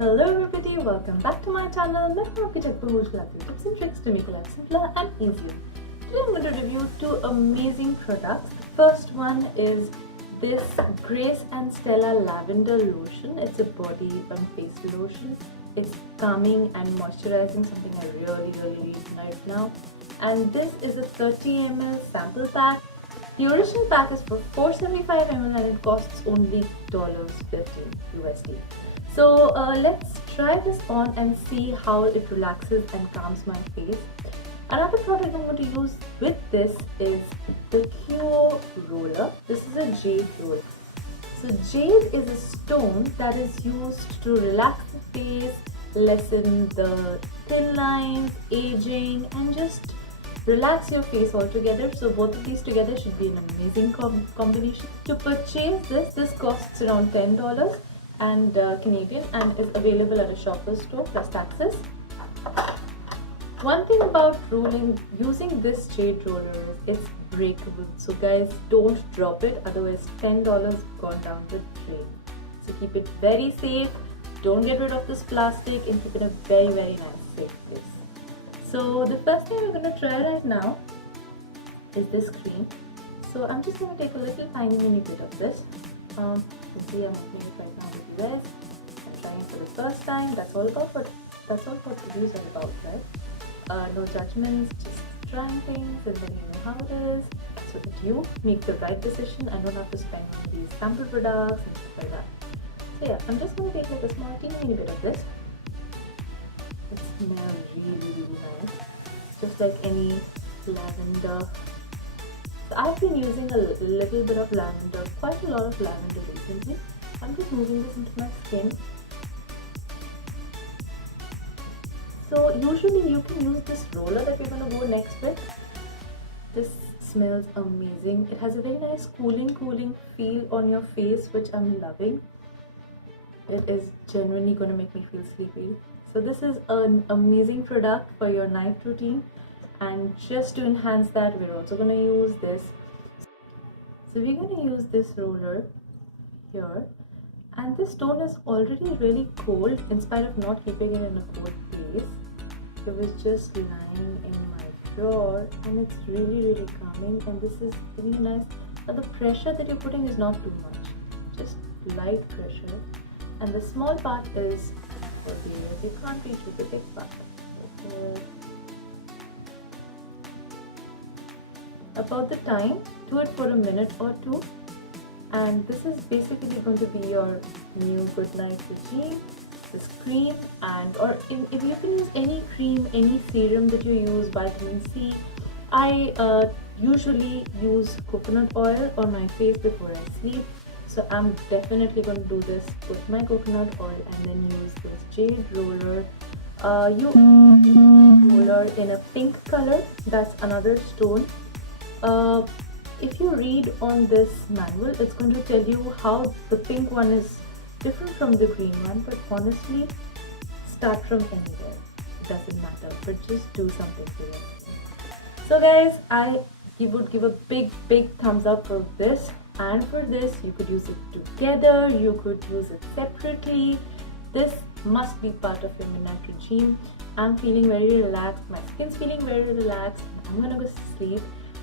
Hello everybody, welcome back to my channel. मैं हूँ आपकी टेक बहू खिलाती हूँ tips and tricks to make life simpler and easier. Today I'm going to review two amazing products. The first one is this Grace and Stella Lavender lotion. It's a body and face lotion. It's calming and moisturizing, something I really need right now. And this is a 30 ml sample pack. The original pack is for 475 ml and it costs only $15 USD. So let's try this on and see how it relaxes and calms my face. Another product I'm going to use with this is the Q roller. This is a Jade roller. So Jade is a stone that is used to relax the face, lessen the thin lines, aging, and just relax your face altogether. So both of these together should be an amazing combination. To purchase this costs around $10 and Canadian, and is available at a Shoppers store plus taxes. One thing about using this Jade roller is it's breakable. So guys, don't drop it, otherwise $10 gone down the drain. So keep it very safe. Don't get rid of this plastic and keep it in a very nice safe place. So the first thing we're going to try right now is this cream. So I'm just going to take a little tiny mini bit of this. You can see I'm opening it right now with you guys. I'm trying it for the first time. That's all what reviews are about, right? No judgments, just trying things and then you know how it is, so that you make the right decision and don't have to spend on these sample products and stuff like that. So yeah, I'm just going to take like a small teeny bit of this. It smells really nice, just like any lavender. So I've been using a little bit of lavender, quite a lot of lavender recently. I'm just moving this into my skin. So usually you can use this roller that we're going to go next with. This smells amazing. It has a very nice cooling feel on your face, which I'm loving. It is genuinely going to make me feel sleepy. So this is an amazing product for your night routine. And just to enhance that, we're also going to use this. So we're going to use this roller here. And this stone is already really cold in spite of not keeping it in a cold place. It was just lying in my drawer and it's really calming, and this is really nice. Now the pressure that you're putting is not too much, just light pressure, and the small part is for the ears. You can't reach with the big part. Okay. About the time, do it for a minute or two, and this is basically going to be your new good night routine. This cream, and if you can use any cream, any serum that you use, vitamin C. I usually use coconut oil on my face before I sleep, so I'm definitely going to do this with my coconut oil and then use this Jade roller. Roller in a pink color, that's another stone. If you read on this manual, it's going to tell you how the pink one is different from the green one, but honestly, start from anywhere. It doesn't matter, but just do something for you. So guys, I would give a big thumbs up for this, and for this you could use it together, you could use it separately. This must be part of your midnight regime. I'm feeling very relaxed, my skin's feeling very relaxed. I'm gonna go sleep.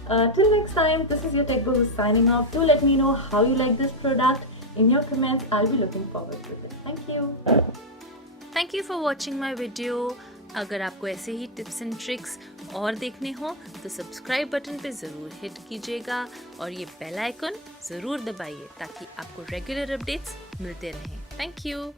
Till next time, this is your Tech Boo signing off. Do let me know how you like this product in your comments. I'll be looking forward to it. Thank you. Thank you for watching my video. अगर आपको ऐसे ही tips and tricks और देखने हो तो subscribe button पे ज़रूर hit कीजिएगा और ये बेल आइकन ज़रूर दबाइए ताकि आपको रेगुलर अपडेट्स मिलते रहें. Thank you.